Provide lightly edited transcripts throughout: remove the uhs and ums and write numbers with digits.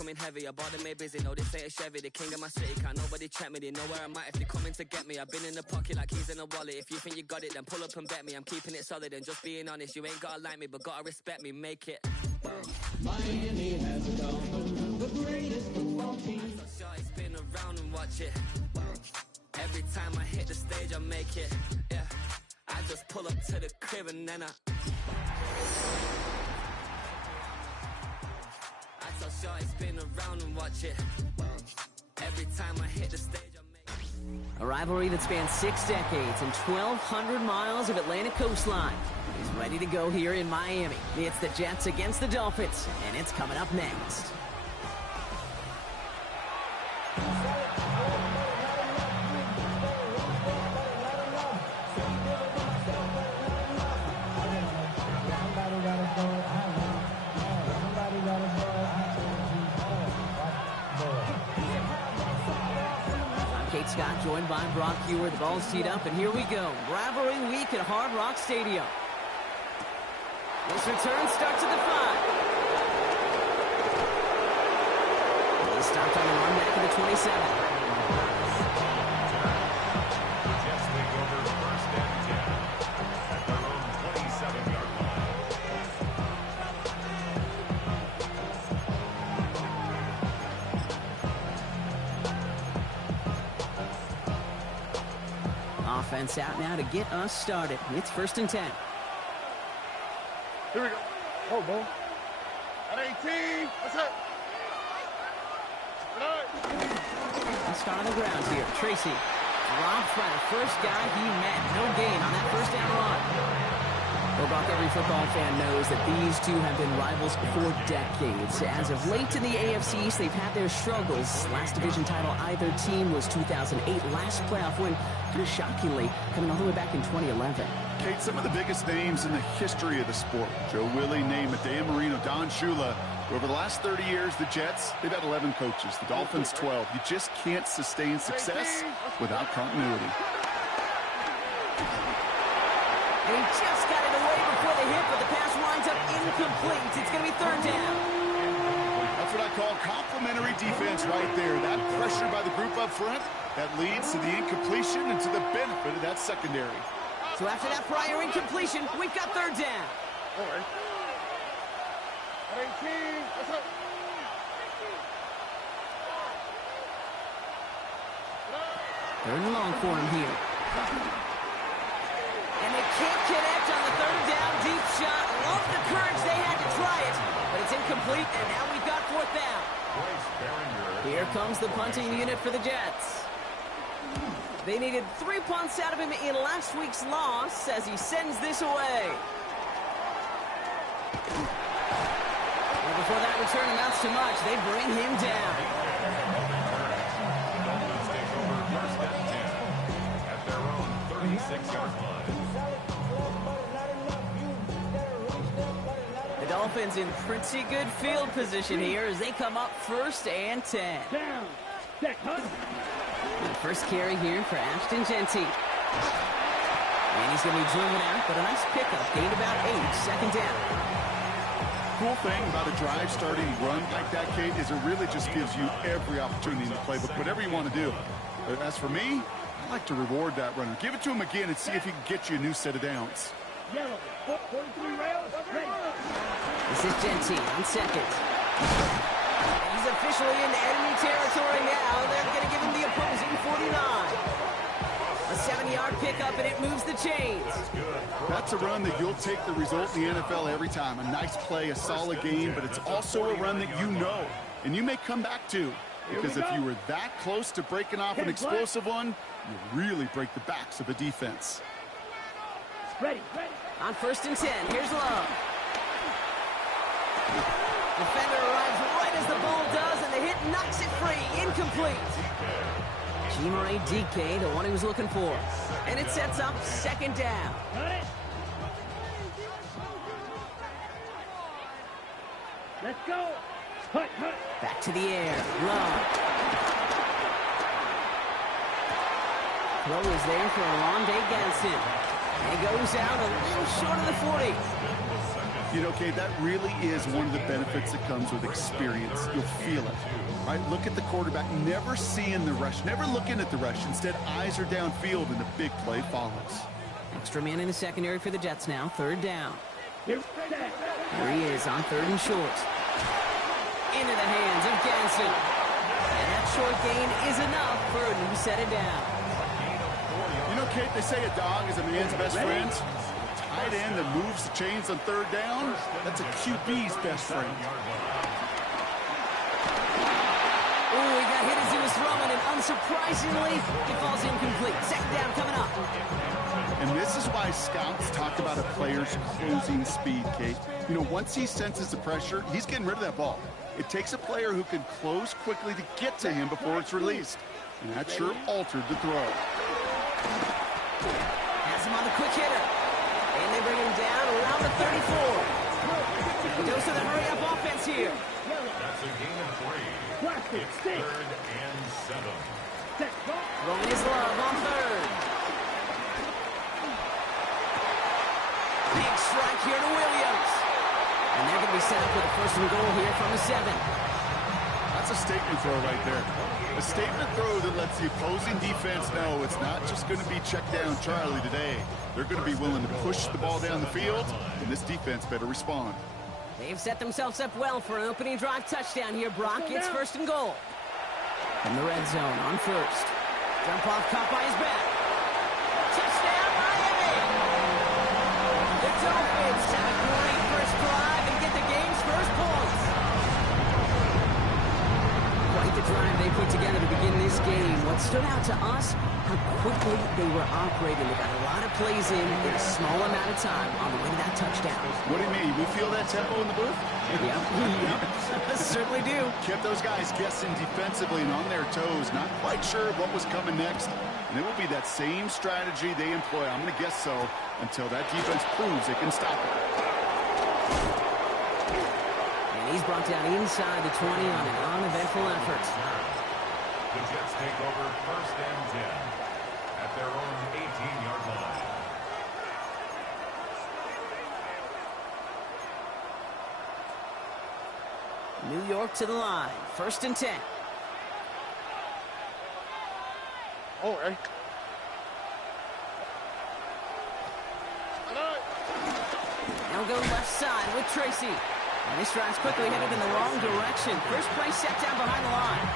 coming heavy. I bought them made busy, no this ain't a Chevy. The king of my city, can't nobody check me. They know where I'm at if they coming to get me. I've been in the pocket like keys in a wallet. If you think you got it, then pull up and bet me. I'm keeping it solid and just being honest. You ain't gotta like me, but gotta respect me, make it. Miami has a Dolphin, the greatest football team. So sure it's been around and watch it. Every time I hit the stage, I make it. Yeah, I just pull up to the crib and then I so sure it's been around and watch it. Every time I hit the stage, I make it. A rivalry that spans 6 decades and 1,200 miles of Atlantic coastline is ready to go here in Miami. It's the Jets against the Dolphins, and it's coming up next. Kate Scott joined by Brock Hewer. The ball's teed up, and here we go. Rivalry week at Hard Rock Stadium. This return starts at the 5. He stopped on the run back at the 27. Jets take over first and 10 at their own 27-yard line. Offense out now to get us started. It's first and 10. Here we go. Oh, ball. At 18. What's up? Let's start on the ground here. Tracy drops by the first guy he met. No gain on that first down run. Well, Brock, every football fan knows that these two have been rivals for decades. As of late in the AFC East, they've had their struggles. Last division title either team was 2008. Last playoff win, kind of shockingly, coming all the way back in 2011. Kate, some of the biggest names in the history of the sport. Joe Willie, Namath, Dan Marino, Don Shula. Over the last 30 years, the Jets, they've had 11 coaches. The Dolphins, 12. You just can't sustain success without continuity. And he just got it away before the hit, but the pass winds up incomplete. It's going to be third down. That's what I call complimentary defense right there. That pressure by the group up front, that leads to the incompletion and to the benefit of that secondary. So after that prior incompletion, we've got third down. All right. 18. What's up? Third and long for him here. And they can't connect on the third down deep shot. Love the courage they had to try it, but it's incomplete, and now we've got fourth down. Here comes the punting unit for the Jets. They needed 3 punts out of him in last week's loss as he sends this away. Well, before that return amounts to much, they bring him down. Dolphins take over first and 10 at their own 36-yard line. The Dolphins in pretty good field position here as they come up first and 10. Down. Deck hunt. The first carry here for Ashton Jeanty. And he's going to be driven out, but a nice pickup. Gained about 8, second down. Cool thing about a drive starting run like that, Kate, is it really just gives you every opportunity in the playbook, whatever you want to do. But as for me, I like to reward that runner. Give it to him again and see if he can get you a new set of downs. Yellow. 43 rails. Ready. This is Jeanty on second. He's officially in enemy territory now. They're going to give him the opposing 49. A 7-yard pickup, and it moves the chains. That's a run that you'll take the result in the NFL every time. A nice play, a solid game, but it's also a run that you know, and you may come back to. Because if you were that close to breaking off an explosive one, you really break the backs of a defense. Ready. On first and 10, here's Love. Defender arrives right as the ball does, and the hit knocks it free. Incomplete. Chimere Dike, the one he was looking for. And it sets up second down. Got it. Let's go. Hut. Back to the air. Love. Throw is there for Rondé Gadsden. And he goes out a little short of the 40. You know, Kate, that really is one of the benefits that comes with experience. You'll feel it, right? Look at the quarterback, never seeing the rush, never looking at the rush. Instead, eyes are downfield, and the big play follows. Extra man in the secondary for the Jets now. Third down. Here he is on third and short. Into the hands of Ganson. And that short gain is enough for a new set of downs. You know, Kate, they say a dog is a man's best friend. Tight end that moves the chains on third down, that's a QB's best friend. Oh, he got hit as he was throwing, and unsurprisingly, it falls incomplete. Second down coming up. And this is why scouts talk about a player's closing speed, Kate. You know, once he senses the pressure, he's getting rid of that ball. It takes a player who can close quickly to get to him before it's released. And that sure altered the throw. Has him on the quick hitter. And they bring him down around the 34. He goes to the hurry-up offense here. That's a gain of 3. It's 3rd and 7. Rolling his love on third. Big strike here to Williams. And they're going to be set up with a first and goal here from the 7. That's a statement throw right there. A statement throw that lets the opposing defense know it's not just going to be check down Charlie today. They're going to be willing to push the ball down the field, and this defense better respond. They've set themselves up well for an opening drive touchdown here, Brock. It's first and goal. From the red zone on first. Jump off caught by his back. Touchdown, Miami! The Dolphins have a great first drive and get the game's first points. Quite the drive they put together to begin this game. What stood out to us, how quickly they were operating. They got a lot of plays in a small amount of time on the way to that touchdown. What do you mean? We feel that tempo in the booth? Yeah, certainly do. Kept those guys guessing defensively and on their toes, not quite sure what was coming next. And it will be that same strategy they employ, I'm going to guess so, until that defense proves it can stop it. And he's brought down inside the 20 on an uneventful effort. The Jets take over 1st and 10 at their own 18-yard line. New York to the line. 1st and 10. All right. Now go left side with Tracy. And this drive's quickly headed in the wrong direction. First play set down behind the line.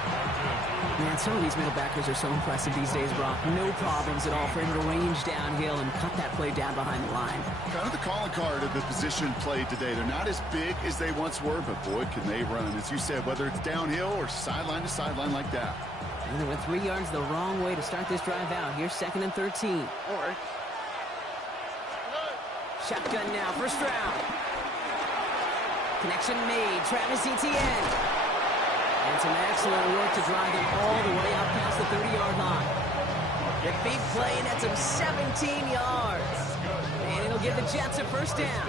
Man, some of these middle backers are so impressive these days, Brock. No problems at all for him to range downhill and cut that play down behind the line. Kind of the calling card of the position played today. They're not as big as they once were, but boy, can they run. As you said, whether it's downhill or sideline to sideline like that. And they went 3 yards the wrong way to start this drive out. Here's 2nd and 13. All right. Shotgun now, first round. Connection made, Travis Etienne. And some excellent work to drive them all the way out past the 30-yard line. The big play, and that's him 17 yards. And it'll give the Jets a first down.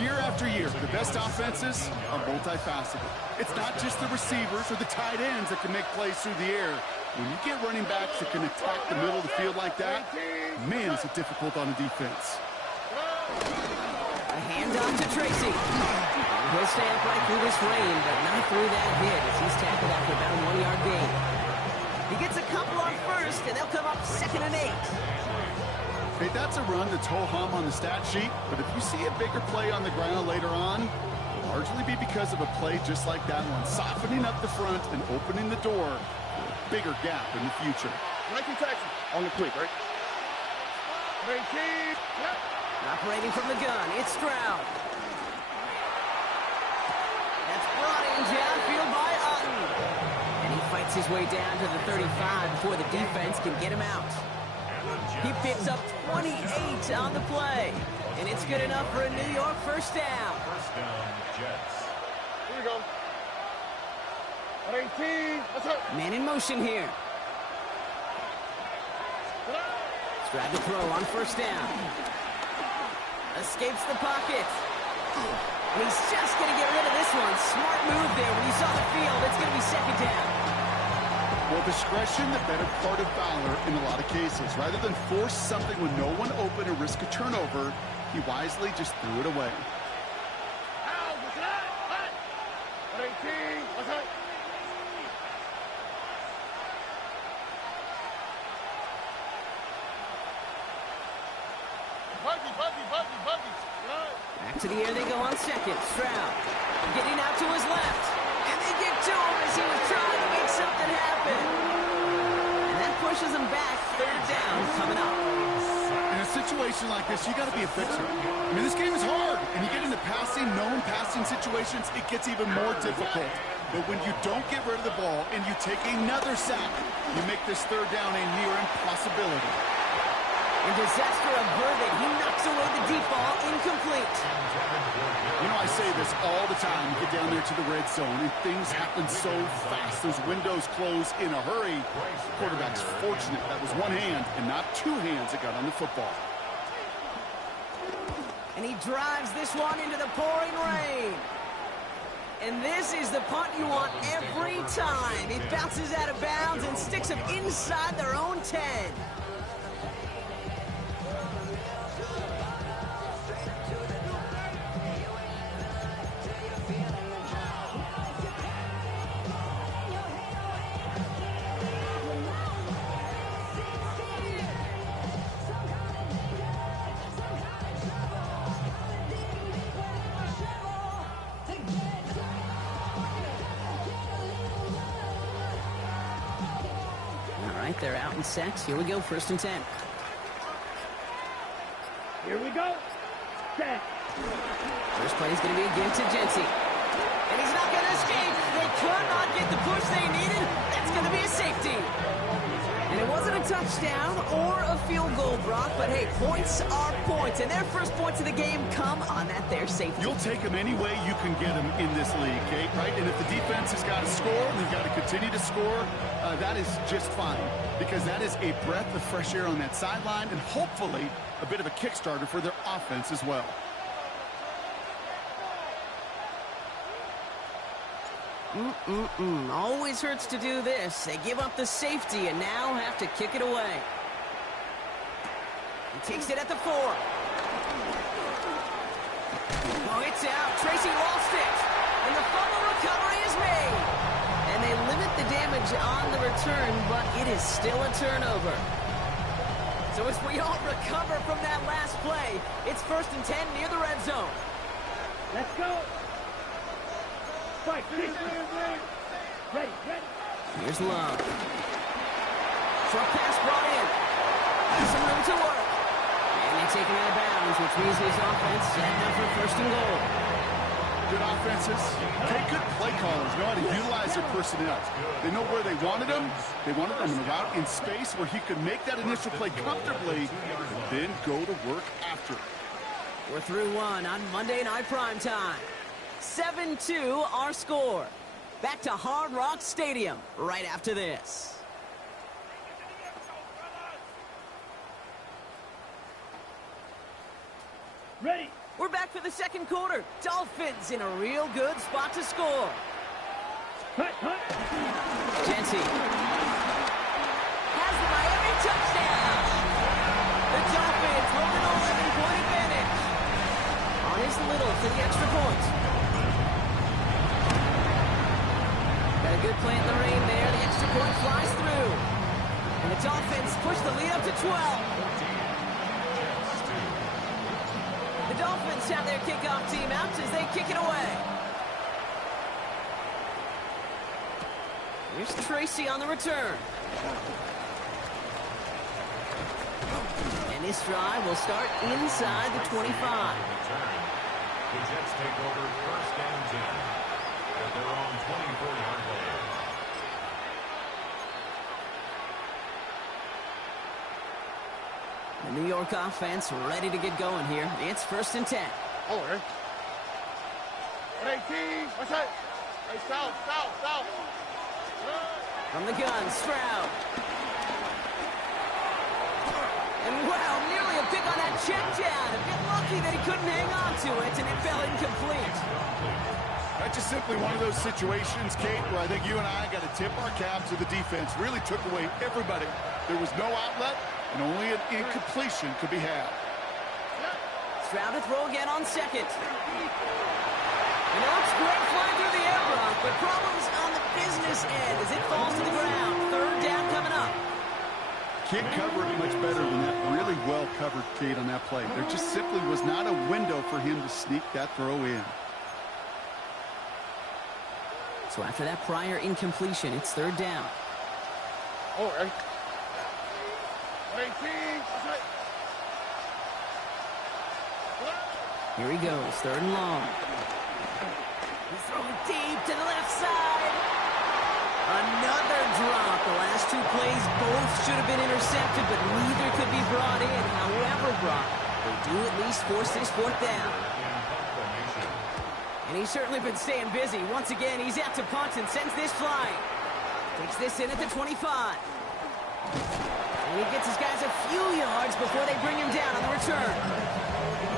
Year after year, the best offenses are multifaceted. It's not just the receivers or the tight ends that can make plays through the air. When you get running backs that can attack the middle of the field like that, man, is it difficult on a defense. A handoff to Tracy. He'll stay upright through this rain, but not through that hit as he's tackled after about a 1-yard gain. He gets a couple on first, and they'll come up 2nd and 8. Hey, that's a run that's ho-hum on the stat sheet, but if you see a bigger play on the ground later on, it'll largely be because of a play just like that one, softening up the front and opening the door for a bigger gap in the future. Nike taxi. On the quick, right? Yep. Operating from the gun, it's Stroud. That's brought in downfield by Otten. And he fights his way down to the 35 before the defense can get him out. He picks up 28 on the play. And it's good enough for a New York first down. First down, Jets. Here we go. 18. Let's go. Man in motion here. Stroud to throw on first down. Escapes the pocket. And he's just going to get rid of this one. Smart move there. When he saw the field, it's going to be 2nd down. Well, discretion, the better part of valor in a lot of cases. Rather than force something with no one open or risk a turnover, he wisely just threw it away. Back to the air they go on second. Stroud getting out to his left. And they get to him as he was trying to make something happen. And that pushes him back. Third down coming up. In a situation like this, you got to be a fixer. I mean, this game is hard. And you get into known passing situations, it gets even more difficult. But when you don't get rid of the ball and you take another sack, you make this third down a near impossibility. And disaster averted. He knocks away the deep ball, incomplete. You know, I say this all the time. You get down there to the red zone, and things happen so fast. Those windows close in a hurry. The quarterback's fortunate that was one hand and not two hands that got on the football. And he drives this one into the pouring rain. And this is the punt you want every time. It bounces out of bounds and sticks them inside their own 10. They're out in sacks. Here we go, 1st and 10. Here we go. Set. First play is going to be a give to Jency. And he's not going to escape. They could not get the push they needed. That's going to be a safety. And it wasn't a touchdown or a field goal, Brock, but hey, points are points. And their first points of the game come on that there safety. You'll take them any way you can get them in this league, Kate, right? And if the defense has got to score and they've got to continue to score, that is just fine. Because that is a breath of fresh air on that sideline and hopefully a bit of a kickstarter for their offense as well. Always hurts to do this. They give up the safety and now have to kick it away. He takes it at the 4. Oh, it's out. Tracy lost it. And the fumble recovery is made. And they limit the damage on the return, but it is still a turnover. So as we all recover from that last play, it's 1st and 10 near the red zone. Let's go. Fight. Ready. Here's Love. Short pass brought in. Some room to work. And they take him out of bounds, which means his offense setting up for 1st and goal. Good offenses. Okay, good play callers know how to utilize their personnel. They know where they wanted them. They wanted them in a route in space where he could make that initial play comfortably and then go to work after. We're through one on Monday Night Primetime. 7-2 our score. Back to Hard Rock Stadium right after this. Ready. We're back for the second quarter. Dolphins in a real good spot to score. Hut. Jency has the Miami touchdown. The Dolphins hold an 11-point advantage. On his Little for the extra point. Got a good play in the rain there. The extra point flies through. And the Dolphins push the lead up to 12. The Dolphins have their kickoff team out as they kick it away. Here's Tracy on the return. And this drive will start inside the 25. The Jets take over 1st and 10 at their own 24-yard line. The New York offense ready to get going here. It's 1st and 10. Oh, right. 18. What's that? Hey, south. From the gun, Stroud. And wow, nearly a pick on that check down. A bit lucky that he couldn't hang on to it, and it fell incomplete. That's just simply one of those situations, Kate, where I think you and I got to tip our cap to the defense. Really took away everybody. There was no outlet, and only an incompletion could be had. Stroud to throw again on second. You know, it's great flying through the air, Brock, but problems on the business end as it falls to the ground. 3rd down coming up. can't cover it much better than that. Really well covered, Kate, on that play. There just simply was not a window for him to sneak that throw in. So after that prior incompletion, it's third down. Oh, right. Here he goes, third and long. He's throwing deep to the left side. Another drop. The last two plays both should have been intercepted, but neither could be brought in. However brought, they do at least force this fourth down. And he's certainly been staying busy. Once again, he's out to punt and sends this flying. Takes this in at the 25. And he gets his guys a few yards before they bring him down on the return.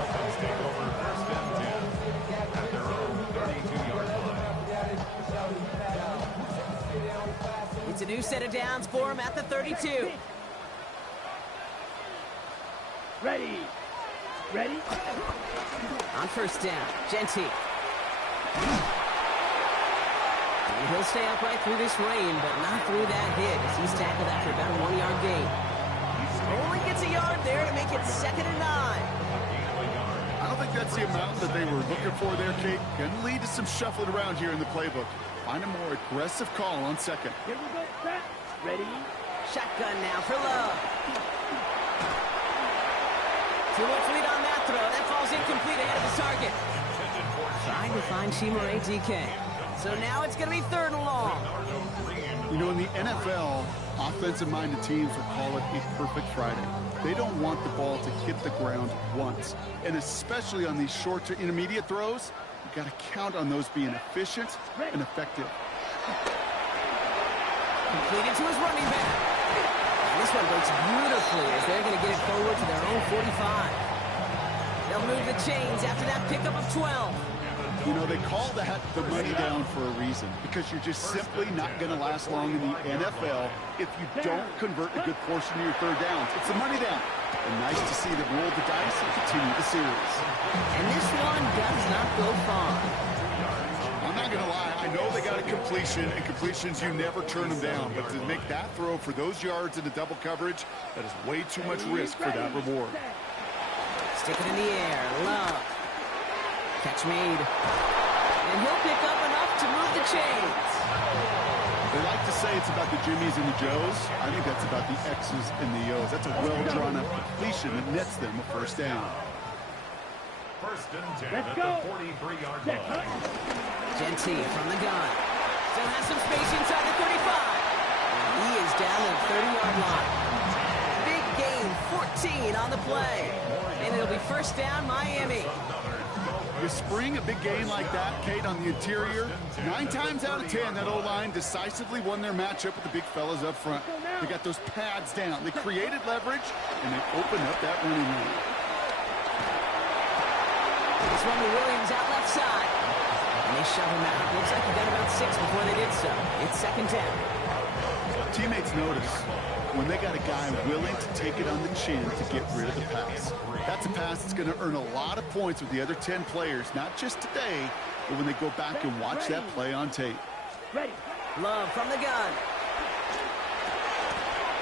Offense take over first and 10 at their own 32-yard line. It's a new set of downs for him at the 32. Ready. Ready. On first down, Genty. And he'll stay upright through this rain, but not through that hit as he's tackled after about a 1-yard gain. Only gets a yard there to make it 2nd and 9. I don't think that's the amount that they were looking for there, Kate. Going to lead to some shuffling around here in the playbook. Find a more aggressive call on second. Here we go. Set. Ready. Shotgun now for Love. Too much lead on that throw. That falls incomplete ahead of the target. Trying to find Chimere DK. So now it's going to be third and long. You know, in the NFL, offensive-minded teams will call it a perfect Friday. They don't want the ball to hit the ground once. And especially on these short to intermediate throws, you've got to count on those being efficient and effective. Completed to his running back. And this one breaks beautifully as they're going to get it forward to their own 45. They'll move the chains after that pickup of 12. You know, they call that the money down for a reason, because you're just simply not going to last long in the NFL if you don't convert a good portion of your third downs. It's the money down. And nice to see them roll the dice and continue the series. And this one does not go far. I'm not going to lie. I know they got a completion, and completions, you never turn them down. But to make that throw for those yards into double coverage, that is way too much risk for that reward. Stick it in the air. Love. Catch made. And he'll pick up enough to move the chains. They like to say it's about the Jimmies and the Joes. I think that's about the X's and the O's. That's a well-drawn-up completion that nets them a first down. First and 10 Let's at go. the 43-yard line. Genty from the gun. Still has some space inside the 35. And he is down the 30-yard line. Big gain, 14 on the play. And it'll be first down, Miami. You spring a big game like that, Kate, on the interior, 9 times out of 10, that O-line decisively won their matchup with the big fellas up front. They got those pads down. They created leverage, and they opened up that running lane. This one to Williams out left side. And they shove him out. Looks like he got about 6 before they did so. It's second down. Teammates notice when they got a guy willing to take it on the chin to get rid of the pass. That's a pass that's going to earn a lot of points with the other 10 players, not just today, but when they go back and watch that play on tape. Ready. Love from the gun.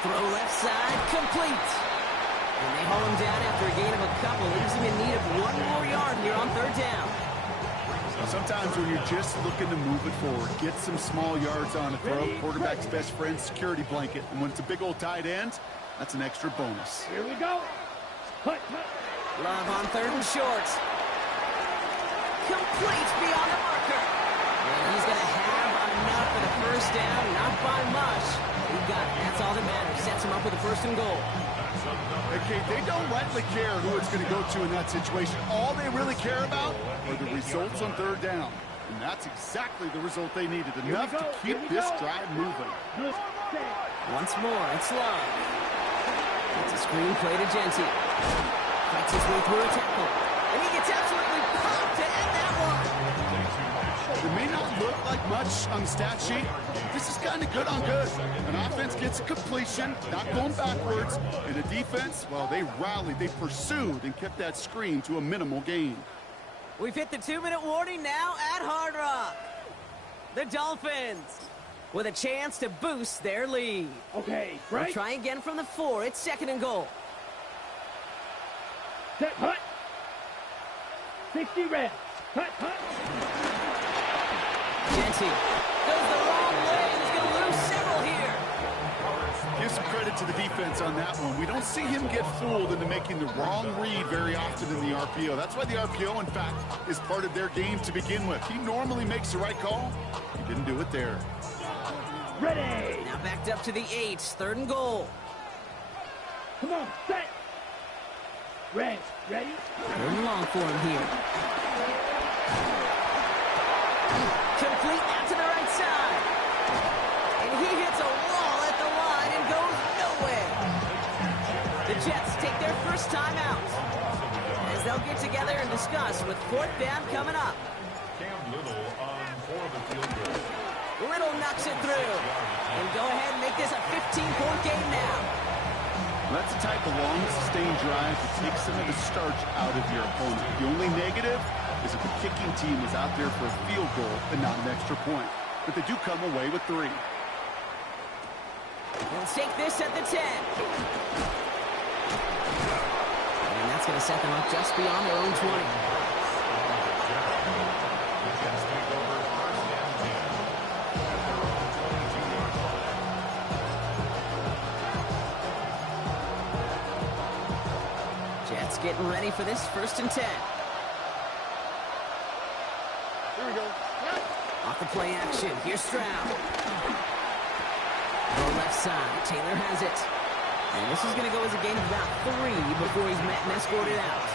Throw left side, complete. And they haul him down after a gain of a couple. Leaves him in need of 1 more yard here on third down. Sometimes when you're just looking to move it forward, get some small yards on a throw, quarterback's best friend, security blanket. And when it's a big old tight end, that's an extra bonus. Here we go. Hut. Love on third and short. Complete beyond the marker. And he's going to have enough for the first down, not by much. He got it. That's all that matters. Sets him up with a first and goal. Okay, they don't likely care who it's going to go to in that situation. All they really care about are the results on third down. And that's exactly the result they needed. Enough to keep this drive moving. Good. Set. Once more, it's Love. It's a screen play to Genty. Fights his way through a tackle. And he gets absolutely popped to end that one. It may not look like much on the stat sheet. This is kind of good on good. An offense gets a completion, not going backwards. And a defense, well, they rallied, they pursued, and kept that screen to a minimal gain. We've hit the 2-minute warning now at Hard Rock. The Dolphins with a chance to boost their lead. Okay, They'll right. try again from the 4. It's 2nd and goal. Set, hut. 60 red. Hut, hut. Jency goes the wrong way. He's going to lose several here. Give some credit to the defense on that one. We don't see him get fooled into making the wrong read very often in the RPO. That's why the RPO, in fact, is part of their game to begin with. He normally makes the right call. He didn't do it there. Ready. Now backed up to the 8. 3rd and goal. Come on, set. Red, ready. 3rd and long for him here. Complete out to the right side. And he hits a wall at the line and goes nowhere. The Jets take their first time out as they'll get together and discuss with 4th down coming up. Cam Little on for the field goal. Little knocks it through. And go ahead and make this a 15-point game now. That's the type of long, sustained drive that takes some of the starch out of your opponent. The only negative is if the kicking team is out there for a field goal and not an extra point. But they do come away with 3. They'll take this at the 10. And that's going to set them up just beyond their own 20. The Jets take over 1st and 10. At their own 22-yard line. Jets getting ready for this 1st and 10. Here we go. Off the play action. Here's Stroud. Go left side. Taylor has it. And this is going to go as a gain of about 3 before he's met and escorted out.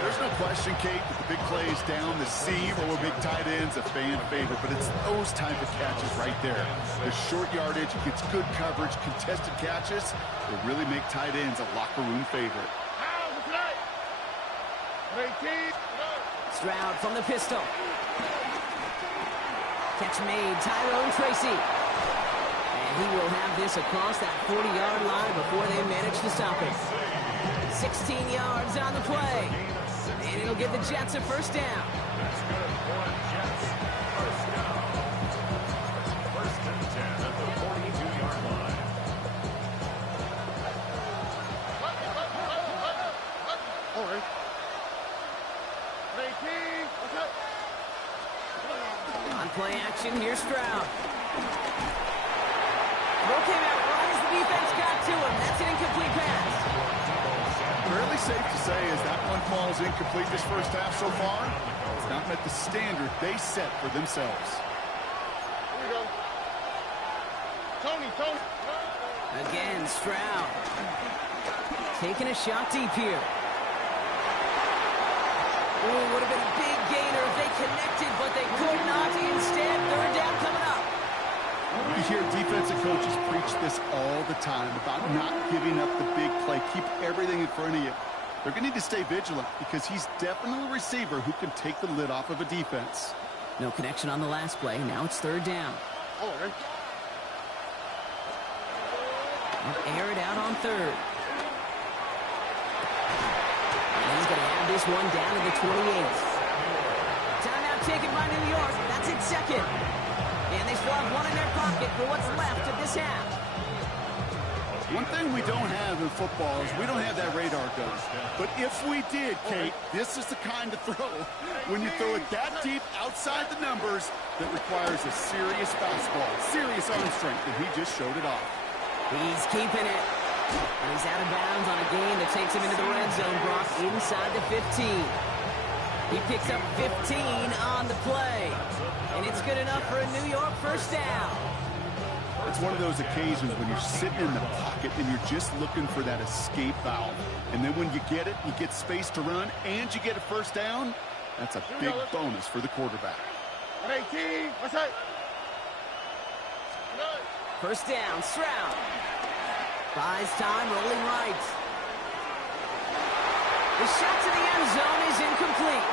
There's no question, Kate, that the big plays down the seam or big tight ends a fan favorite, but it's those type of catches right there. The short yardage, gets good coverage, contested catches, they really make tight ends a locker room favorite. Stroud from the pistol. Catch made, Tyrone Tracy. And he will have this across that 40-yard line before they manage to stop it. 16 yards on the play. And it'll give the Jets a 1st down. That's good for the Jets. 1st down. 1st and 10 at the 42-yard line. All right. On play action, here's Stroud. Throw came out right as the defense got to him. That's an incomplete pass. Fairly safe to say as that one falls incomplete this first half so far, it's not met the standard they set for themselves. Here we go. Tony. Again, Stroud. Taking a shot deep here. Ooh, would have been a big gainer if they connected, but they could not. Instead, 3rd down coming up. You hear defensive coaches preach this all the time about not giving up the big play. Keep everything in front of you. They're going to need to stay vigilant because he's definitely a receiver who can take the lid off of a defense. No connection on the last play. Now it's 3rd down. All right. They'll air it out on 3rd. And he's going to have this one down to the 28th. Timeout taken by New York. That's its 2nd. And they still have 1 in their pocket for what's left of this half. One thing we don't have in football is we don't have that radar gun. But if we did, Kate, this is the kind of throw, when you throw it that deep outside the numbers, that requires a serious fastball, serious arm strength, and he just showed it off. He's keeping it. And he's out of bounds on a gain that takes him into the red zone, Brock, inside the 15. He picks up 15 on the play. And it's good enough for a New York 1st down. It's one of those occasions when you're sitting in the pocket and you're just looking for that escape valve. And then when you get it, you get space to run, and you get a 1st down, that's a big bonus for the quarterback. 18, what's that? 1st down, Stroud. Buys time, rolling right. The shot to the end zone is incomplete.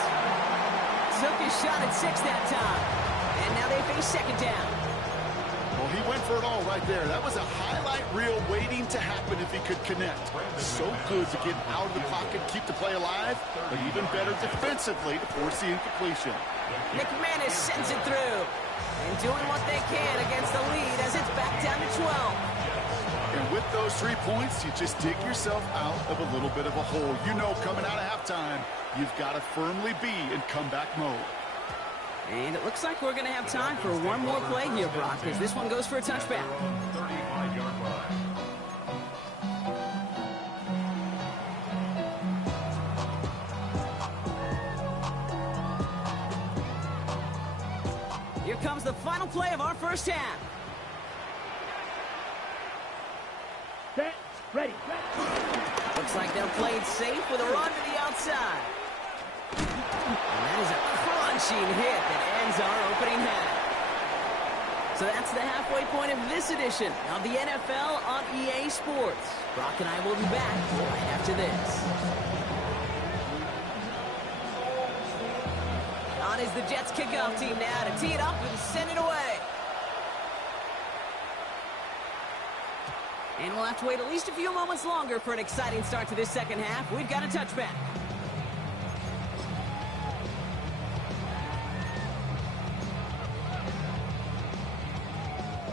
Took his shot at 6 that time. And now they face 2nd down. Well, he went for it all right there. That was a highlight reel waiting to happen if he could connect. So good to get out of the pocket, keep the play alive, but even better defensively to force the incompletion. McManus sends it through. And doing what they can against the lead as it's back down to 12. And with those 3 points, you just dig yourself out of a little bit of a hole. You know, coming out of halftime, you've got to firmly be in comeback mode. And it looks like we're going to have time for one more play here, Brock, because this one goes for a touchback. 35-yard line. Here comes the final play of our first half. Set. Ready. Looks like they'll play it safe with a run to the outside. And that is a crunching hit that ends our opening half. So that's the halfway point of this edition of the NFL on EA Sports. Brock and I will be back right after this. On is the Jets kickoff team now to tee it up and send it away. And we'll have to wait at least a few moments longer for an exciting start to this second half. We've got a touchback.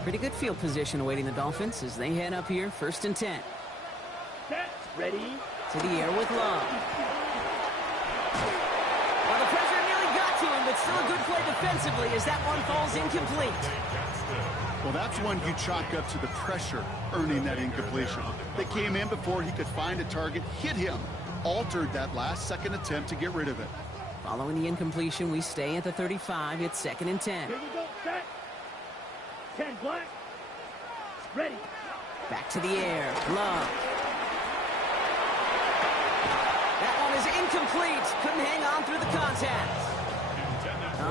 Pretty good field position awaiting the Dolphins as they head up here, 1st and 10. Set. Ready. To the air with Love. Well, the pressure nearly got to him, but still a good play defensively as that one falls incomplete. Well, that's one you chalk up to the pressure earning that incompletion. They came in before he could find a target, hit him, altered that last-second attempt to get rid of it. Following the incompletion, we stay at the 35. It's 2nd and 10. Here we go. Set. 10 black. Ready. Back to the air. Love. That one is incomplete. Couldn't hang on through the contact.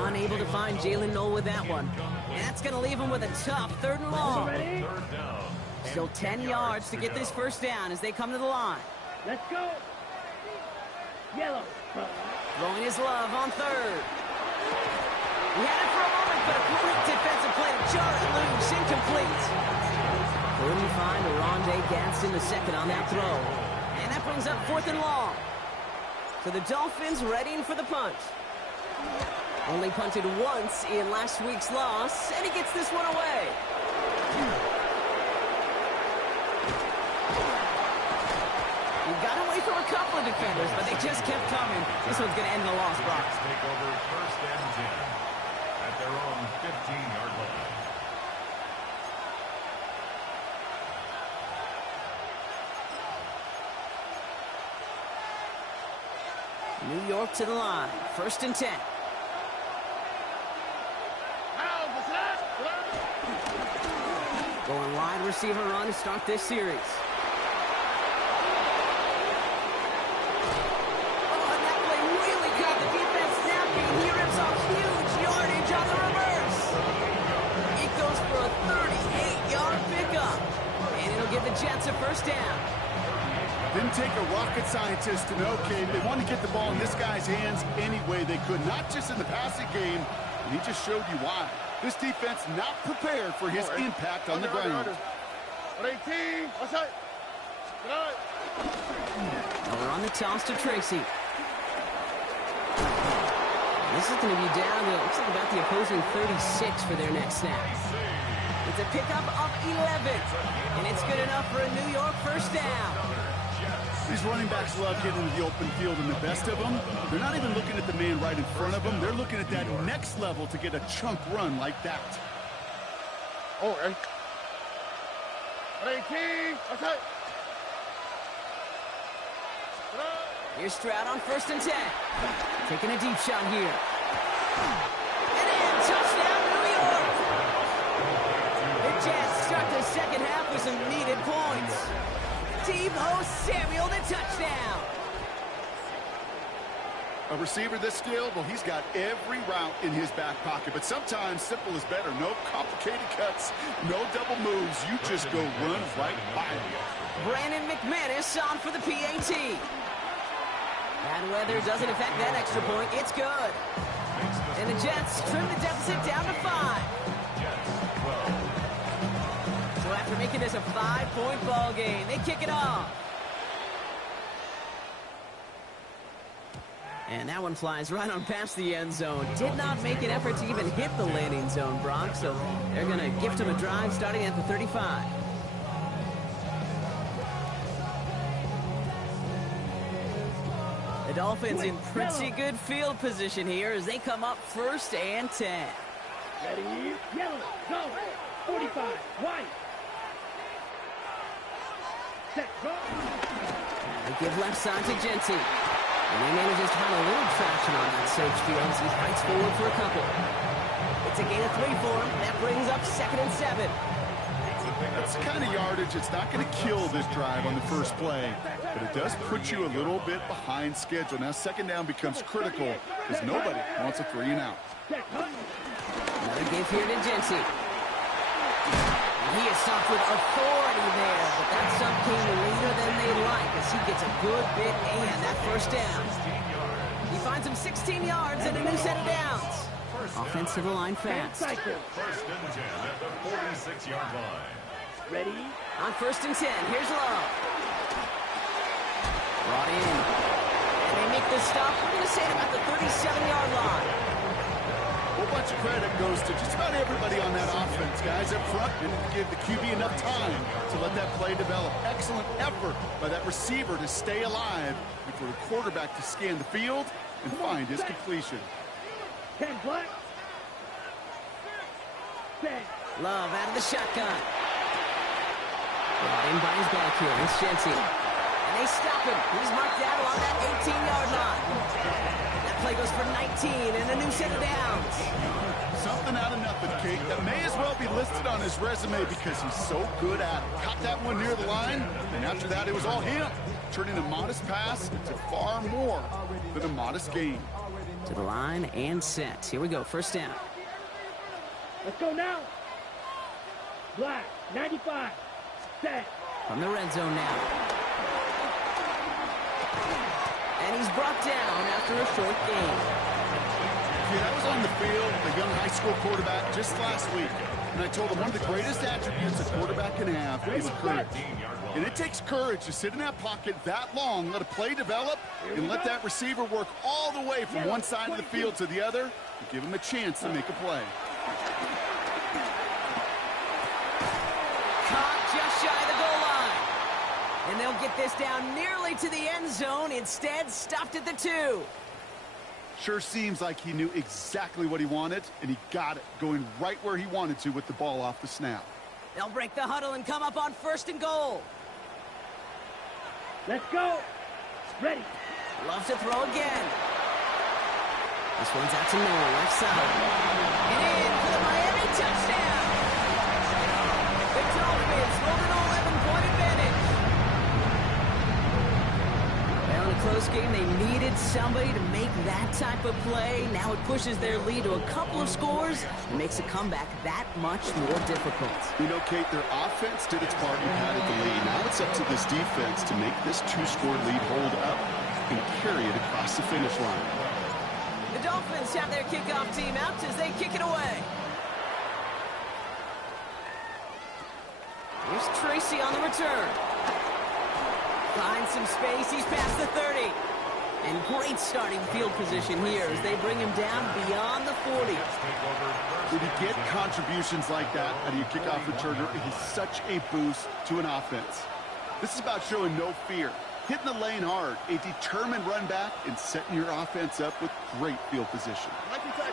Unable to find Jalen Noel with that one. And that's going to leave him with a tough 3rd and long. Ready. Third down. Still 10 yards to get this first down as they come to the line. Let's go. Yellow. Throwing his Love on 3rd. He had it for a moment, but a quick defensive play to jar it loose. Incomplete. Couldn't find Rondé Gadsden the second on that throw. And that brings up 4th and long. So the Dolphins readying for the punt. Only punted once in last week's loss, and he gets this one away. He got away from a couple of defenders, but they just kept coming. This one's going to end the loss, Brock. Take over 1st and 10 at their own 15-yard line. New York to the line. 1st and 10. Going wide receiver run to start this series. Oh, and that play really got the defense snapping. He rips off huge yardage on the reverse. It goes for a 38-yard pickup. And it'll give the Jets a first down. Didn't take a rocket scientist to know, okay, they wanted to get the ball in this guy's hands any way they could, not just in the passing game, and he just showed you why. This defense not prepared for his impact on the ground. 18. What's that? Now we're on the toss to Tracy. This is going to be down to, looks like about the opposing 36 for their next snap. It's a pickup of 11, and it's good enough for a New York first down. These running backs love getting into the open field, and the best of them, they're not even looking at the man right in front of them. They're looking at that next level to get a chunk run like that. All right. 18. What's that? Here's Stroud on 1st and 10. Taking a deep shot here. And in, touchdown, New York! The Jets start the second half with some needed points. Deebo Samuel, the touchdown. A receiver this skilled, well, he's got every route in his back pocket, but sometimes simple is better. No complicated cuts, no double moves. You just go run right by him. Brandon McManus on for the PAT. Bad weather doesn't affect that extra point. It's good. And the Jets trim the deficit down to 5. So after making this a 5-point ball game, they kick it off. And that one flies right on past the end zone. Did not make an effort to even hit the landing zone, Brock, so they're going to gift him a drive starting at the 35. The Dolphins in pretty good field position here as they come up 1st and 10. Ready, yellow, go, 45, white. Set, go. They give left side to Genty. And he manages to find a little traction on that search field as he fights forward for a couple. It's a gain of 3 for him. That brings up 2nd and 7. That's the kind of yardage it's not going to kill this drive on the first play, but it does put you a little bit behind schedule. Now 2nd down becomes critical because nobody wants a 3 and out. Another give here to Genty. He is stopped with authority there, but that stop came later than they like as he gets a good bit and that 1st down. He finds him 16 yards and a new set of downs. Offensive line fast. 1st and 10 at the 46-yard line. Ready? On 1st and 10, here's Love. Brought in. And they make the stop, we're going to say about the 37-yard line. A whole bunch of credit goes to just about everybody on that offense. Guys up front didn't give the QB enough time to let that play develop. Excellent effort by that receiver to stay alive and for the quarterback to scan the field and find his completion. 10 black. 10. Love out of the shotgun. Brought in by his back here. It's Genty. And they stop him. He's marked out along that 18-yard line. That play goes for 19 and a new set of downs. Something out of nothing, Kate. That may as well be listed on his resume because he's so good at it. Caught that one near the line, and after that, it was all him. Turning a modest pass into far more than a modest gain. To the line and set. Here we go. 1st down. Let's go now. Black, 95. Set. From the red zone now. And he's brought down after a short gain. Yeah, I was on the field with a young high school quarterback just last week, and I told him one of the greatest attributes a quarterback can have is courage. And it takes courage to sit in that pocket that long, let a play develop, and let that receiver work all the way from one side of the field to the other, and give him a chance to make a play. Caught just shy of the goal line. And they'll get this down nearly to the end zone. Instead, stopped at the 2. Sure seems like he knew exactly what he wanted, and he got it, going right where he wanted to with the ball off the snap. They'll break the huddle and come up on 1st and goal. Let's go. Ready. Loves to throw again. This one's out to Noah, left side. And in for the Miami touchdown. The Dolphins hold an 11-point advantage. Well, in a close game, they needed somebody to make that type of play. Now it pushes their lead to a couple of scores and makes a comeback that much more difficult. You know, Kate, their offense did its part and padded the lead. Now it's up to this defense to make this 2-score lead hold up and carry it across the finish line. The Dolphins have their kickoff team out as they kick it away. Here's Tracy on the return. Finds some space. He's past the 30. And great starting field position here as they bring him down beyond the 40. When you get contributions like that out of your kickoff returner, it is such a boost to an offense. This is about showing no fear, hitting the lane hard, a determined run back, and setting your offense up with great field position.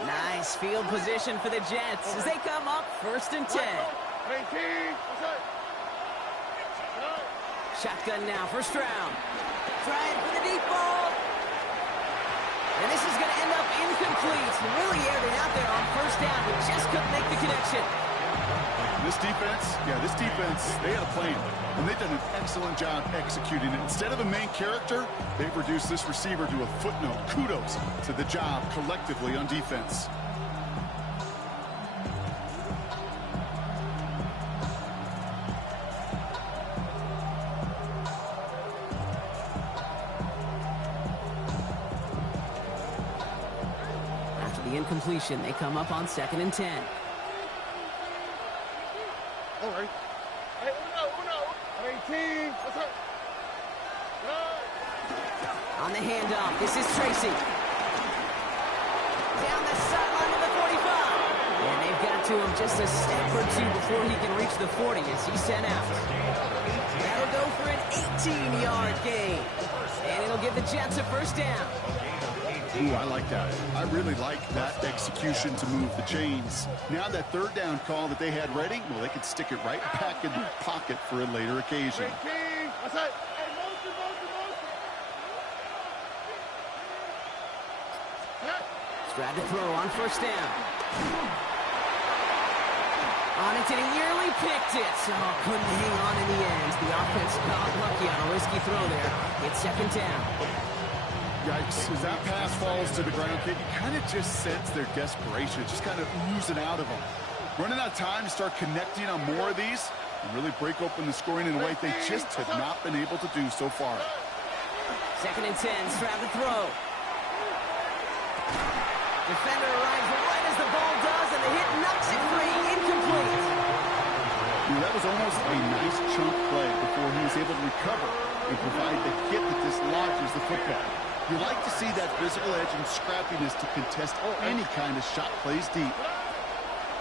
Nice field position for the Jets as they come up 1st and 10. 18. Shotgun now, 1st round. Trying for the deep ball. And this is going to end up incomplete. Really aired it out there on 1st down, but just couldn't make the connection. This defense, they had a plan, and they've done an excellent job executing it. Instead of a main character, they've reduced this receiver to a footnote. Kudos to the job collectively on defense. Incompletion. They come up on 2nd and 10. All right. Hey, uno. 18. What's up? On the handoff, this is Tracy. Down the sideline to the 45. And they've got to him just a step or two before he can reach the 40 as he's sent out. That'll go for an 18-yard gain. And it'll give the Jets a first down. Ooh, I like that. I really like that execution to move the chains. Now that third down call that they had ready, well, they could stick it right back in their pocket for a later occasion. That's it. Hey, motion. Stroud to throw on first down. On it, and he nearly picked it. Oh, couldn't hang on in the end. The offense got lucky on a risky throw there. It's second down. Yikes, as that pass falls to the ground, kid, you kind of just sense their desperation. It's just kind of oozing out of them. Running out of time to start connecting on more of these and really break open the scoring in a way they just have not been able to do so far. Second and 10, Stroud to throw. Defender arrives right as the ball does, and the hit knocks it free. Incomplete. That was almost a nice chunk play before he was able to recover and provide the hit that dislodges the football. You like to see that physical edge and scrappiness to contest any kind of shot plays deep.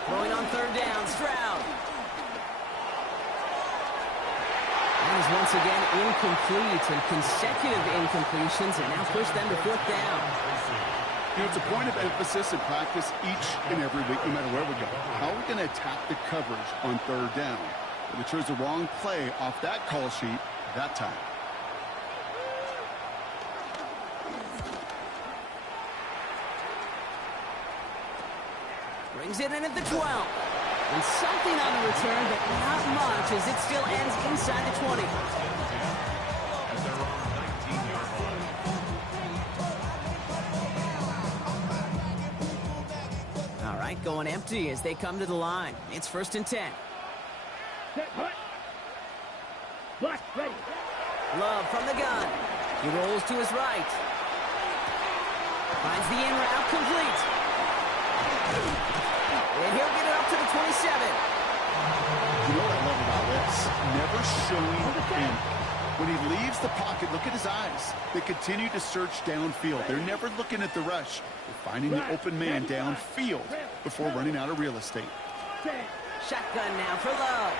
Throwing on third down, Stroud. And he's once again incomplete, and consecutive incompletions, and now push them to fourth down. You know, it's a point of emphasis in practice each and every week, no matter where we go. How are we going to attack the coverage on third down? But we chose the wrong play off that call sheet that time. Brings it in at the 12. And something on the return, but not much, as it still ends inside the 20. At their own 19-yard line. All right, going empty as they come to the line. It's first and 10. Love from the gun. He rolls to his right. Finds the in route, complete. And he'll get it up to the 27. You know what I love about this? Never showing the pin. When he leaves the pocket, look at his eyes. They continue to search downfield. They're never looking at the rush. They're finding the open man downfield before running out of real estate. Shotgun now for Love.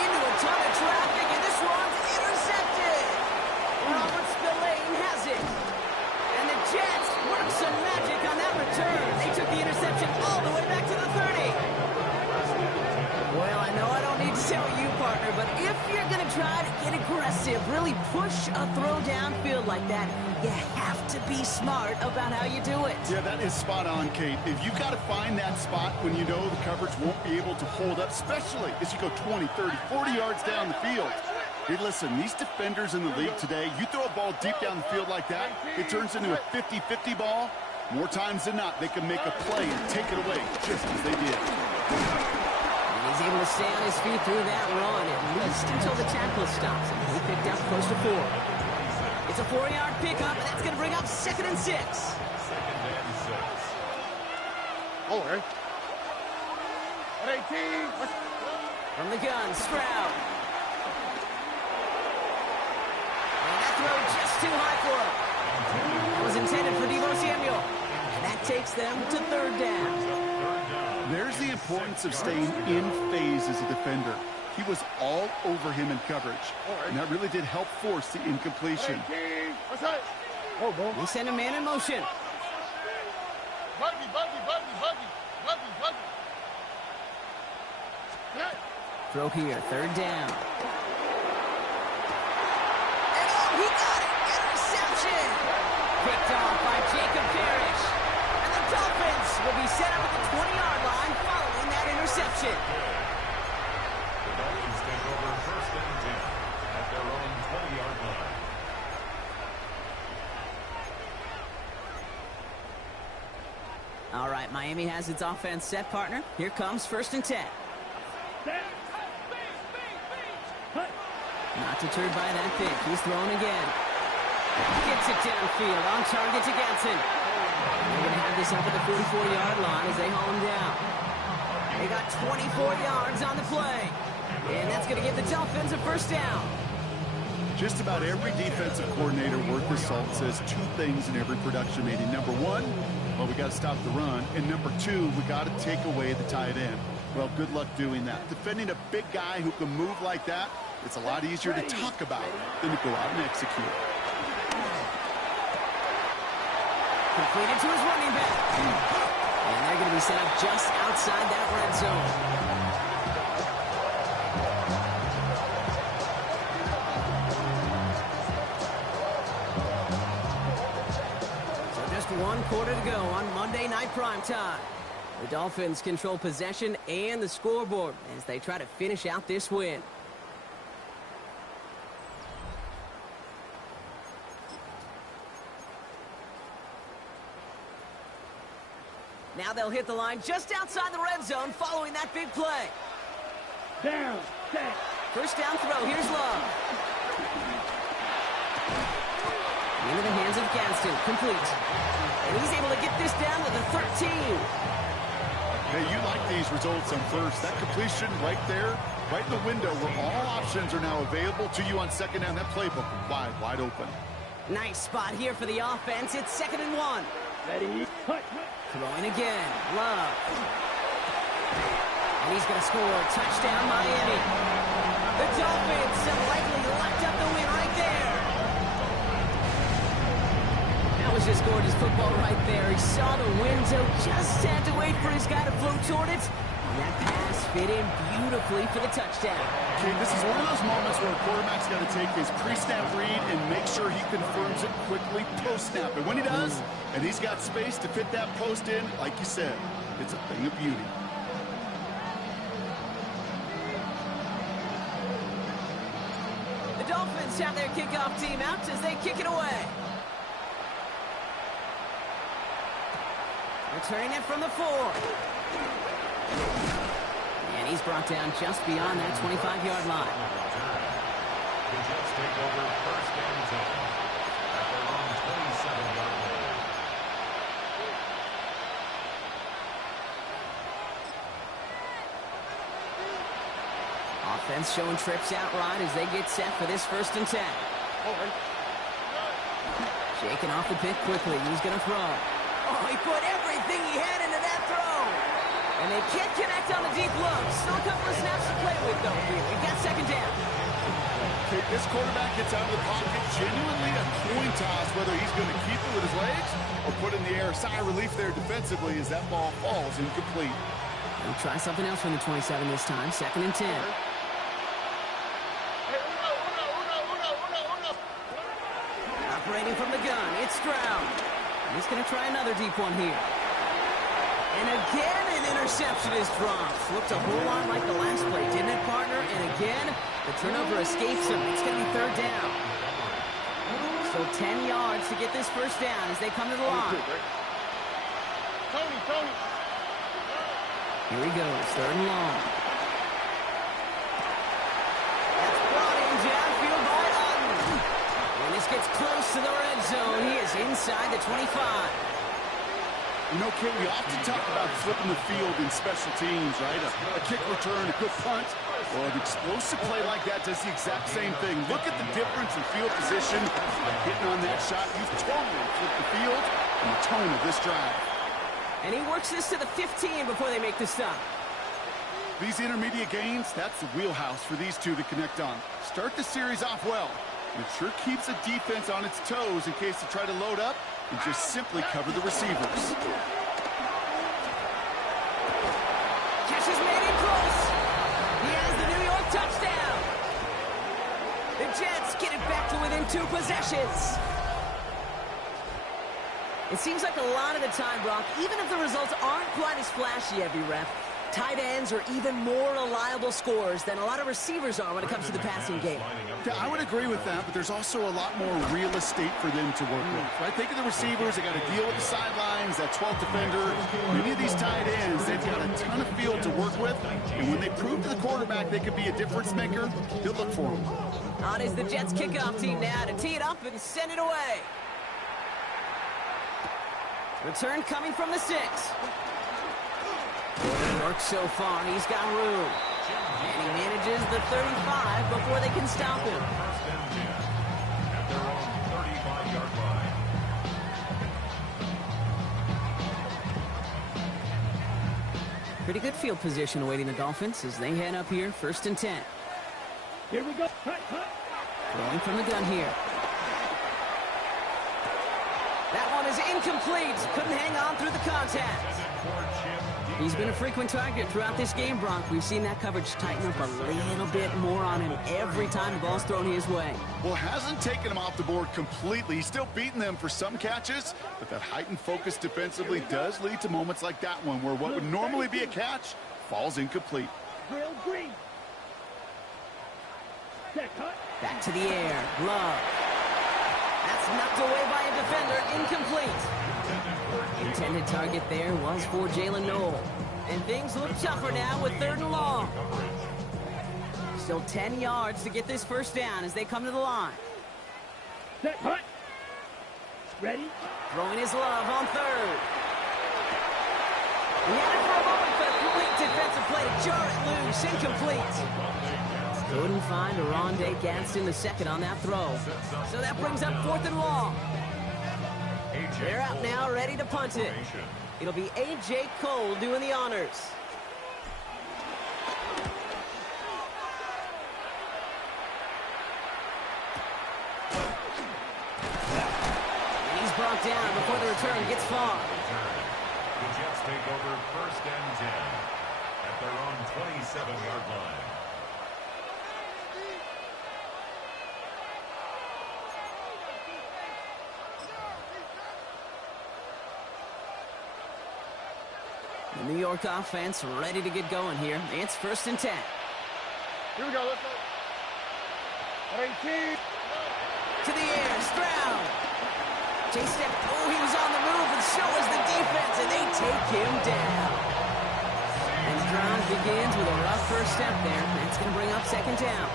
Into a ton of traffic, and this one's intercepted. Robert Spillane has it. And the Jets work some magic on that return. They took the interception all the way back to the 30. Well, I know I don't need to tell you, partner, but if you're going to try to get aggressive, really push a throw downfield like that, you have to be smart about how you do it. Yeah, that is spot on, Kate. If you've got to find that spot when you know the coverage won't be able to hold up, especially as you go 20, 30, 40 yards down the field. Hey, listen, these defenders in the league today, you throw a ball deep down the field like that, it turns into a 50-50 ball. More times than not, they can make a play and take it away, just as they did. And he's able to stay on his feet through that run, at least until the tackle stops him. He picked up close to 4. It's a 4-yard pickup, and that's going to bring up second and 6. Second and 6. All right. At 18. From the gun, Stroud. And that throw just too high for him. That was intended for Deebo Samuel. And that takes them to third down. There's the importance of staying in phase as a defender. He was all over him in coverage, and that really did help force the incompletion. They send a man in motion. Buggy. Throw here, third down. And oh, he got it! Interception! Picked off by Jacob Parrish. And the Dolphins will be set up at the 20-yard line following that interception. The Dolphins take over first and 10 at their own 20-yard line. All right, Miami has its offense set, partner. Here comes first and 10. Not deterred by that pick. He's thrown again. Gets it downfield on target to Ganson. They're going to have this up at the 44-yard line as they haul him down. They got 24 yards on the play. And that's going to give the Dolphins a first down. Just about every defensive coordinator worth his salt says two things in every production meeting. Number one, well, we got to stop the run. And number two, we got to take away the tight end. Well, good luck doing that. Defending a big guy who can move like that, it's a lot easier to talk about than to go out and execute. Completed to his running back. And they're going to be set up just outside that red zone. One quarter to go on Monday Night Primetime. The Dolphins control possession and the scoreboard as they try to finish out this win. Now they'll hit the line just outside the red zone following that big play. Down. First down throw. Here's Love. Into the hands of Gaston. Complete. And he's able to get this down to the 13. Hey, you like these results on first. That completion right there, right in the window where all options are now available to you on second down. That playbook wide open. Nice spot here for the offense. It's 2nd and 1. Ready. Throwing again. Love. And he's going to score. Touchdown, Miami. The Dolphins have likely locked up the win right there. That was just gorgeous football right there. He saw the window, just had to wait for his guy to float toward it. And that pass fit in beautifully for the touchdown. Okay, this is one of those moments where a quarterback's got to take his pre-snap read and make sure he confirms it quickly post-snap. And when he does, and he's got space to fit that post in, like you said, it's a thing of beauty. The Dolphins have their kickoff team out as they kick it away. Returning it from the 4. And he's brought down just beyond that 25-yard line. The Jets take over 1st and 10 at their own 27-yard line. Offense showing trips out right as they get set for this 1st and 10. Shaking off the pick quickly. He's going to throw. Oh, he put everything he had into that throw. And they can't connect on the deep look. Still a couple of snaps to play with, though. We've got 2nd down. Okay, this quarterback gets out of the pocket, genuinely a coin toss, whether he's going to keep it with his legs or put it in the air. Sigh of relief there defensively as that ball falls incomplete. We'll try something else from the 27 this time. 2nd and 10. Operating from the gun, it's Stroud. He's going to try another deep one here. And again, an interception is dropped. Looked a whole lot like the last play, didn't it, partner? And again, the turnover escapes him. It's going to be 3rd down. So 10 yards to get this 1st down as they come to the line. Tony. Here he goes, 3rd and long. That's brought in downfield by Otten. When this gets close to the red zone, he is inside the 25. You know, Kate, we often talk about flipping the field in special teams, right? A kick return, a good punt. Well, an explosive play like that does the exact same thing. Look at the difference in field position. Hitting on that shot, you totally flip the field and the tone of this drive. And he works this to the 15 before they make the stop. These intermediate gains, that's the wheelhouse for these two to connect on. Start the series off well. It sure keeps the defense on its toes in case they try to load up and just simply cover the receivers. Catch is made in close. He has the New York touchdown. The Jets get it back to within 2 possessions. It seems like a lot of the time, Brock, even if the results aren't quite as flashy every rep, tight ends are even more reliable scorers than a lot of receivers are when it comes to the passing game. Yeah, I would agree with that, but there's also a lot more real estate for them to work with. Right? Think of the receivers. They got to deal with the sidelines, that 12th defender. Many of these tight ends, they've got a ton of field to work with, and when they prove to the quarterback they could be a difference maker, he'll look for them. On is the Jets kickoff team now to tee it up and send it away. Return coming from the 6. Works so far, he's got room. And he manages the 35 before they can stop him. Pretty good field position awaiting the Dolphins as they head up here, 1st and 10. Here we go. Cut, cut. Throwing from the gun here. That one is incomplete. Couldn't hang on through the contact. He's been a frequent target throughout this game, Brock. We've seen that coverage tighten up a little bit more on him every time the ball's thrown his way. Well, hasn't taken him off the board completely. He's still beating them for some catches, but that heightened focus defensively does lead to moments like that one where what would normally be a catch falls incomplete. Drill green. Set, cut. Back to the air. Love. That's knocked away by a defender. Incomplete. Intended target there was for Jalen Noel. And things look tougher now with 3rd and long. Still 10 yards to get this first down as they come to the line. Set, cut. Ready. Throwing his Love on 3rd. He had it for a moment, but a complete defensive play to jar it loose. Incomplete. Couldn't find Rondé Gadsden the second on that throw. So that brings up 4th and long. They're out now, ready to punt it. It'll be A.J. Cole doing the honors. And he's brought down before the return gets far. The Jets take over 1st and 10 at their own 27-yard line. The New York offense ready to get going here. It's 1st and 10. Here we go. Let's go. 18. To the air, Stroud. Chase step. Oh, he was on the move, and so was the defense, and they take him down. And the drive begins with a rough first step there. That's going to bring up 2nd down.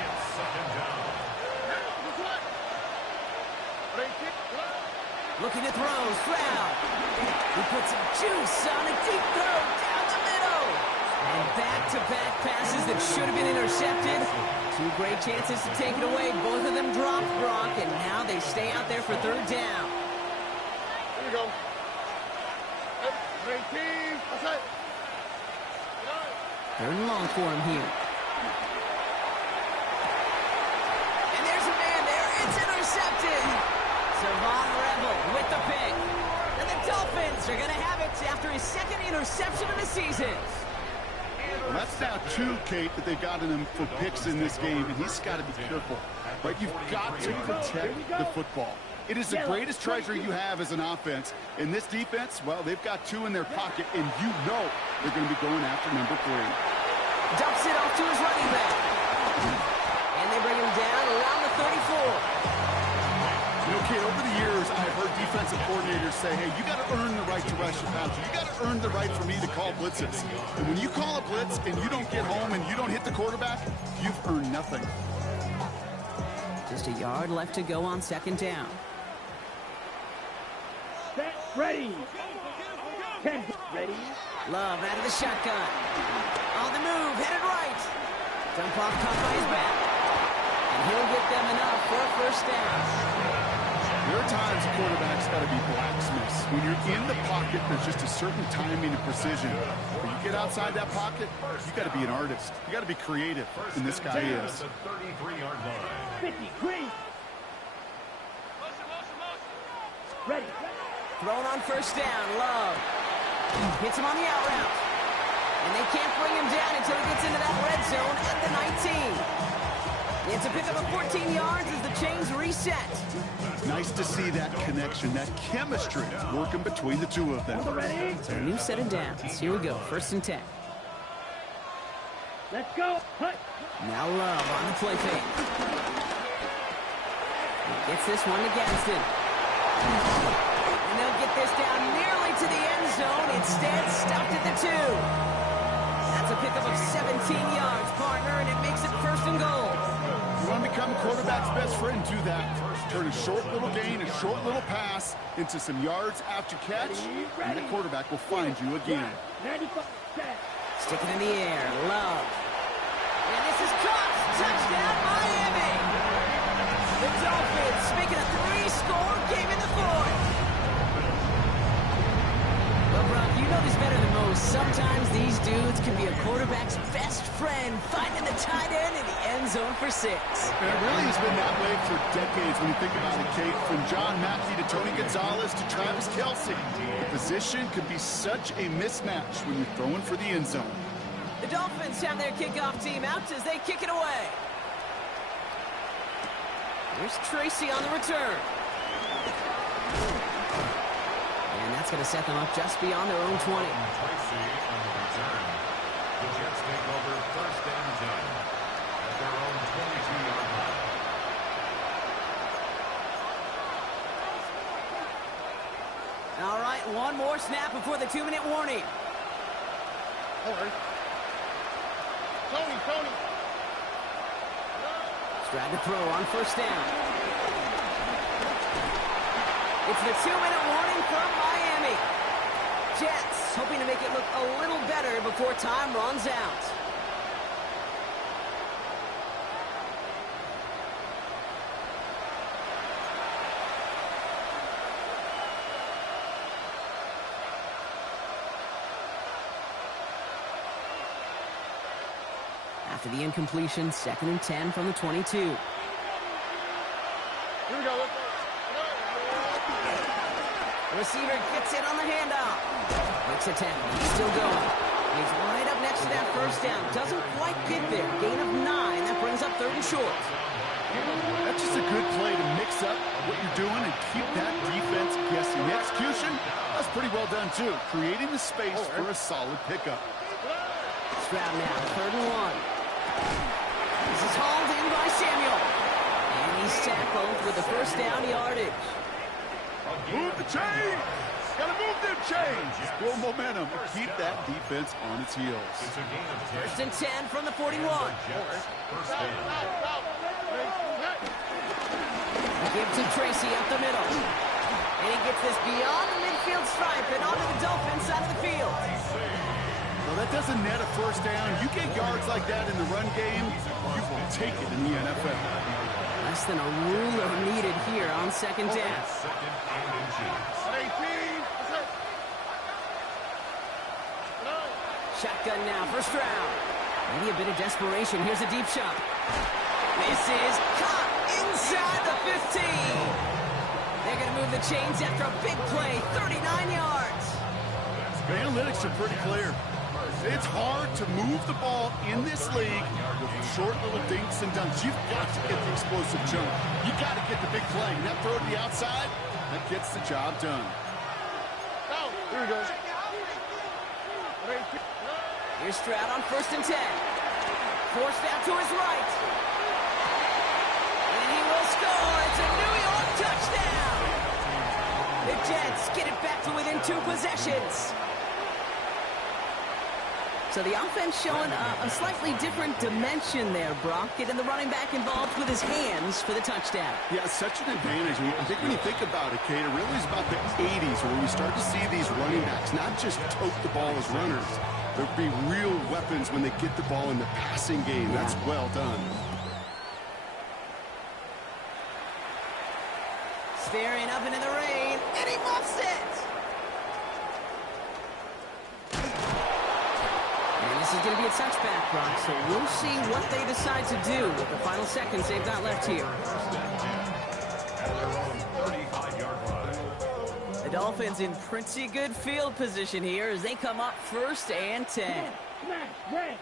It's 2nd down. Looking to throw, Stroud. He puts some juice on a deep throw down the middle. And back-to-back passes that should have been intercepted. 2 great chances to take it away. Both of them dropped, Brock, and now they stay out there for 3rd down. Here we go. 18. That's it. 3rd and long for him here. And there's a man there. It's intercepted. Savon Rebel with the pick. And the Dolphins are going to have it after his 2nd interception of the season. Well, that's now 2, Kate, that they've gotten him for picks in this game, and he's got to be careful. Right? You've got to protect the football. It is the greatest treasure you have as an offense. In this defense, well, they've got 2 in their pocket, and you know they're going to be going after number 3. Dumps it off to his running back. And they bring him down around the 34. You know, Kate, over the years, I've heard defensive coordinators say, hey, you got to earn the right to rush your passer. You got to earn the right for me to call blitzes. And when you call a blitz and you don't get home and you don't hit the quarterback, you've earned nothing. Just a yard left to go on 2nd down. Set, ready. 10, ready. Love out of the shotgun. On the move, headed right. Dump off caught by his back. And he'll get them enough for a 1st down. There are times quarterbacks got to be blacksmiths. When you're in the pocket, there's just a certain timing and precision. When you get outside that pocket, you got to be an artist. You got to be creative, and this guy is. The 33-yard line. 50, green. Ready. Thrown on 1st down, Love. Hits him on the out route. And they can't bring him down until he gets into that red zone at the 19. It's a pickup of 14 yards as the chains reset. Nice to see that connection, that chemistry working between the 2 of them. Ready. So a new set of downs. Here we go, 1st and 10. Let's go. Cut. Now Love on the play fake. He gets this one to Gadsden. And they'll get this down nearly to the end zone. Instead, stopped at the 2. That's a pickup of 17 yards, partner, and it makes it 1st and goal. You want to become a quarterback's best friend, do that. Turn a short little gain, a short little pass into some yards after catch, and the quarterback will find you again. 95, set. Stick it in the air, Love. And this is caught. Touchdown, Miami. The Dolphins making a 3-score game in the 4th. Well, Brock, you know this better than most. Sometimes these dudes can be a quarterback's best friend, finding the tight end in the end zone for 6. And it really has been that way for decades when you think about it, Kate. From John Mackey to Tony Gonzalez to Travis Kelce. The position could be such a mismatch when you're throwing for the end zone. The Dolphins have their kickoff team out as they kick it away. Here's Tracy on the return. And that's going to set them up just beyond their own 20. Tracy on the return. The Jets take over first and 10 at their own 22-yard line. All right, one more snap before the 2-minute warning. Tony. Strad to throw on first down. It's the 2-minute warning from Miami. Jets hoping to make it look a little better before time runs out. After the incompletion, 2nd and 10 from the 22. Here we go. The receiver gets in on the handoff. Makes a tackle. He's still going. He's right up next to that first down. Doesn't quite get there. Gain of 9. That brings up 3rd and short. That's just a good play to mix up what you're doing and keep that defense guessing. The execution, that's pretty well done, too. Creating the space for a solid pickup. Stroud now, 3rd and 1. This is hauled in by Samuel. And he's tackled with the first down yardage. Move the chains! Gotta move them chains! Build momentum and keep that defense on its heels. It's a gain of 10. First and 10 from the 41. Jets first down. Give to Tracy up the middle. And he gets this beyond the midfield stripe and onto the Dolphins side of the field. Well, that doesn't net a first down. You get yards like that in the run game, you will take it in the NFL. Less than a ruler needed here on 2nd down. Second and inches. Shotgun now for Stroud. Maybe a bit of desperation. Here's a deep shot. This is caught inside the 15. They're going to move the chains after a big play, 39 yards. The analytics are pretty clear. It's hard to move the ball in this league with short little dinks and dunks. You've got to get the explosive jump. You got to get the big play. And that throw to the outside, that gets the job done. Here we go. Here's Stroud on 1st and 10. Forced out to his right. And he will score. It's a New York touchdown. The Jets get it back to within 2 possessions. So the offense showing a slightly different dimension there, Brock. Getting the running back involved with his hands for the touchdown. Yeah, such an advantage. I think when you think about it, Kate, it really is about the 80s where we start to see these running backs not just tote the ball as runners. There'll be real weapons when they get the ball in the passing game. Yeah. That's well done. Staring up into the rain, and he muffs it! And this is going to be a touchback, Brock, so we'll see what they decide to do with the final seconds they've got left here. The Dolphins in pretty good field position here as they come up 1st and 10. They're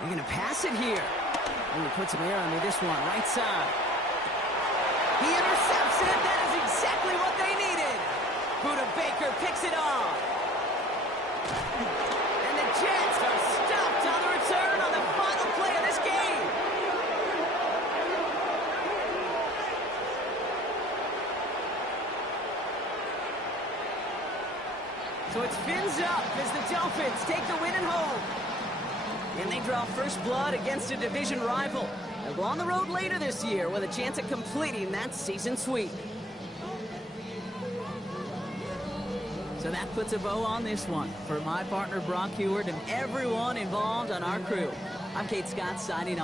going to pass it here. And he puts some air under this one, right side. He intercepts it. That is exactly what they needed. Buda Baker picks it off. And the Jets are stopped on the return on the final play of this game. So it's fins up as the Dolphins take the win at home. And they draw first blood against a division rival. They'll go on the road later this year with a chance at completing that season sweep. So that puts a bow on this one. For my partner, Brock Huard, and everyone involved on our crew, I'm Kate Scott signing off.